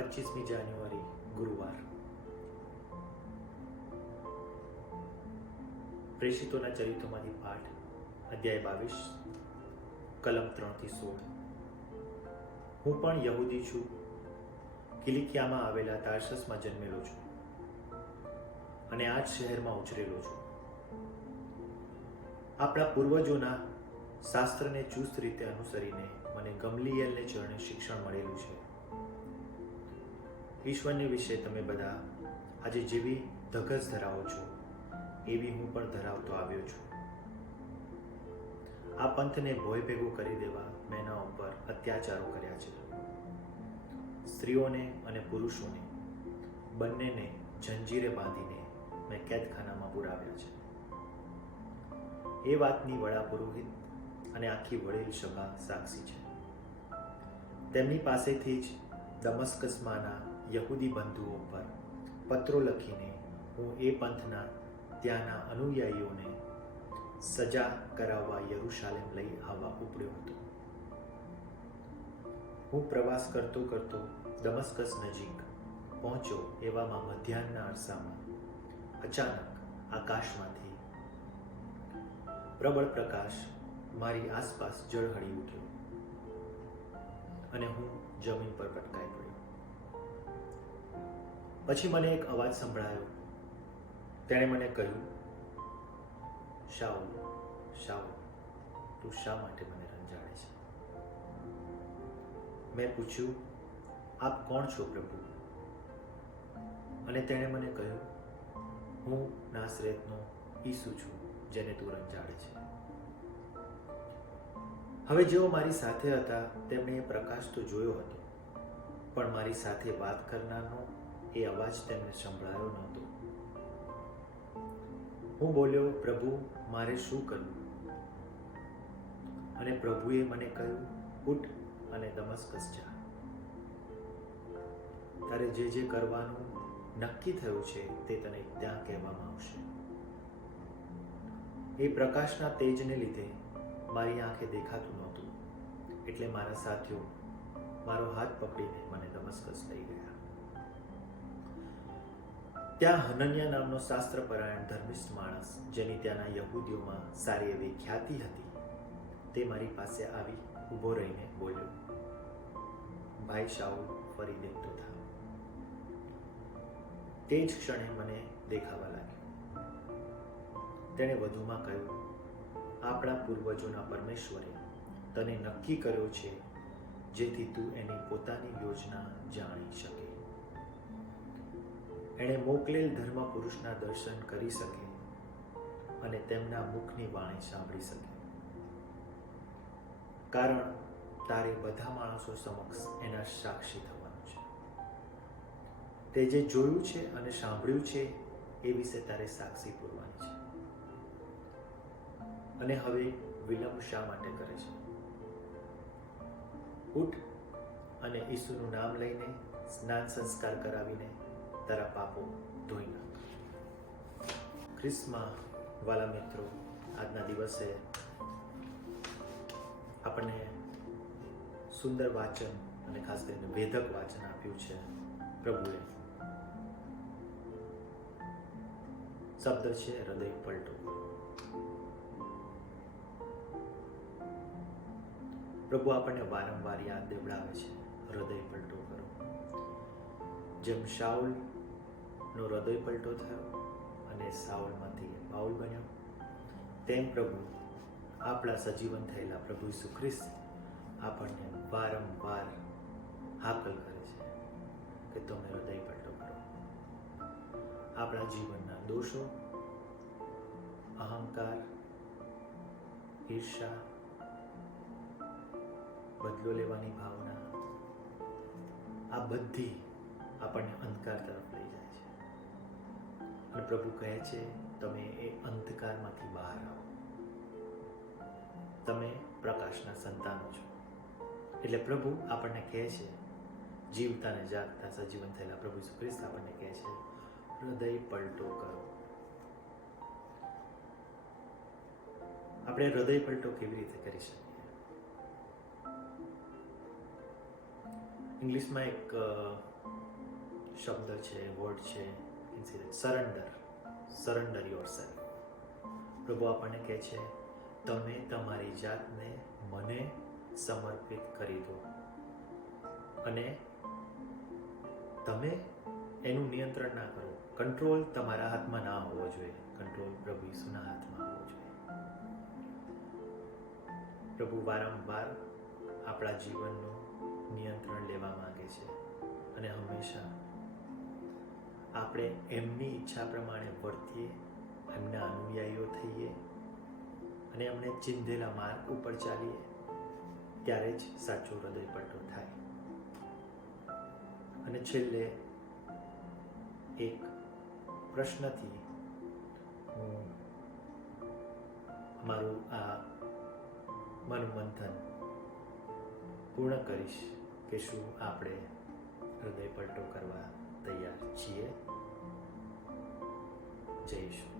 પચીસમી જાન્યુઆરી, ગુરુવાર. પ્રેષિતોના ચરિત્રોમાંથી પાઠ, અધ્યાય બાવીસ, કલમ ત્રણથી સોળ. હું પણ યહૂદી છું. કિલિકિયામાં આવેલા તાર્સસમાં જન્મેલો છું અને આ જ શહેરમાં ઉછરેલો છું. આપણા પૂર્વજોના શાસ્ત્રને ચુસ્ત રીતે અનુસરીને મને ગમલીયલને ચરણે શિક્ષણ મળેલું છે. ઈશ્વરની વિશે તમે બધા આજે જેવી ધગસ ધરાવો છો, એવી હું પણ ધરાવતો આવ્યો છું. આ પંથને ભોય ભેગું કરી દેવા મેં એના ઉપર અત્યાચારો કર્યા છે. સ્ત્રીઓને અને પુરુષોને, બંનેને જંજીરે બાંધીને મેં કેદખાનામાં પુરાવ્યા છે. એ વાતની વડા પુરોહિત અને આખી વડેલ સભા સાક્ષી છે. તેમની પાસેથી જ દમસ્કસમાંના યહૂદી બંધુઓ પર પત્રો લખીને હું એ પંથના ત્યાંના અનુયાયીઓને સજા કરાવવા યરુશાલેમ લઈ આવવા ઉપડ્યો હતો. હું પ્રવાસ કરતો કરતો દમસ્કસ નજીક પહોંચ્યો એવામાં મધ્યાહનના અરસામાં અચાનક આકાશમાંથી પ્રબળ પ્રકાશ મારી આસપાસ ઝળહળી ઉઠ્યો અને હું જમીન પર પટકાઈ પડ્યો. પછી મને એક અવાજ સંભળાયો. તેણે મને કહ્યું શાવ શાવ તું શા માટે મને રંજાડે છે? મેં પૂછ્યું, આપ કોણ છો પ્રભુ? અને તેણે મને કહ્યું, હું નાસરેતનો ઈસુ છું, જેને તું રંજાડે છે. હવે જેઓ મારી સાથે હતા, તેમણે એ પ્રકાશ તો જોયો હતો, પણ મારી સાથે વાત કરનારનો એ અવાજ તેમને સંભળાયો નહોતો. હું બોલ્યો, પ્રભુ, મારે શું કરવું? અને પ્રભુએ મને કહ્યું, ઉઠ અને દમસ્કસ જા. તારે જે જે કરવાનું નક્કી થયું છે તે તને ત્યાં કહેવામાં આવશે. એ પ્રકાશના તેજને લીધે મારી આંખે દેખાતું નહોતું. એટલે મારા સાથીઓ, મારો હાથ પકડીને મને દમસ્કસ લઈ ગયા. ત્યાં હનન્યા નામનો શાસ્ત્રપરાયણ ધર્મિષ્ઠ માણસ જેની ત્યાંના યહૂદીઓમાં સારી એવી ખ્યાતિ હતી, તે મારી પાસે આવી ઊભો રહીને બોલ્યો, ભાઈ શાઉલ, ફરી દેખતો થાવ તે જ ક્ષણે મને દેખાવા લાગ્યો. તેણે વધુમાં કહ્યું, આપણા પૂર્વજોના પરમેશ્વરે તને નક્કી કર્યો છે, જેથી તું એની પોતાની યોજના જાણી શકે. એણે મોકલેલ ધર્મ પુરુષના દર્શન કરી શકે અને તેમના મુખની વાણી સાંભળી શકે. કારણ તારે બધા માણસો સમક્ષ એના સાક્ષી થવાનું છે. તે જે જોયું છે અને સાંભળ્યું છે, એ વિશે તારે સાક્ષી પૂરવાની છે. અને હવે વિલંબ શા માટે કરે છે? ઉઠ અને ઈસુનું નામ લઈને સ્નાન સંસ્કાર કરાવીને તારા પાપો ધોઈ નાખ. ખ્રિસ્તમાં વાલા મિત્રો, આજના દિવસે આપણને સુંદર વાચન અને ખાસ કરીને વેધક વાચન આપ્યું છે પ્રભુએ. શબ્દ છે હૃદય પલટો. પ્રભુ આપણને વારંવાર યાદ દેવડાવે છે, હૃદય પલટો કરો. જેમ શાઉલ નો હૃદય પલટો થયો અને સાઉલમાંથી બાઉલ બન્યો. તેમ પ્રભુ, આપણા સજીવન થયેલા પ્રભુ ઈસુ આપણને વારંવાર હાકલ કરે છે કે તમે હૃદય પલટો કરો. આપણા જીવનના દોષો, અહંકાર ઈર્ષા બદલો લેવાની ભાવના, આ બધી આપણને અંધકાર તરફ લઈ જાય. અને પ્રભુ કહે છે, તમે એ અંધકારમાંથી બહાર આવો. તમે પ્રકાશના સંતાનો છો. એટલે પ્રભુ આપણને કહે છે, જીવતા જાગતા સજીવન થયેલા. પ્રભુ ઈસુ આપણને કહે છે, હૃદય પલટો કરો. આપણે હૃદય પલટો કેવી રીતે કરી શકીએ? ઇંગ્લિશમાં એક શબ્દ છે, વર્ડ છે સરેન્ડર સરેન્ડર યોર સેલ્ફ પ્રભુ આપણને કહે છે, તમે તમારી જાતને મને સમર્પિત કરી દો. અને તમે એનું નિયંત્રણ ના કરો. કંટ્રોલ તમારા હાથમાં ના હોવો જોઈએ. કંટ્રોલ પ્રભુ ઈસુના હાથમાં હોવો જોઈએ. પ્રભુ વારંવાર આપણા જીવનનું નિયંત્રણ લેવા માંગે છે અને હંમેશા આપણે એમની ઈચ્છા પ્રમાણે વર્તીએ, એમના અનુયાયીઓ થઈએ અને એમને ચિંધેલા માર્ગ ઉપર ચાલીએ, ત્યારે જ સાચો હૃદય પટ્ટો થાય. અને છેલ્લે એક પ્રશ્નથી હું મારું આ મનમંથન પૂર્ણ કરીશ કે શું આપણે હૃદય પલટો કરવા તૈયાર છીએ. જઈશું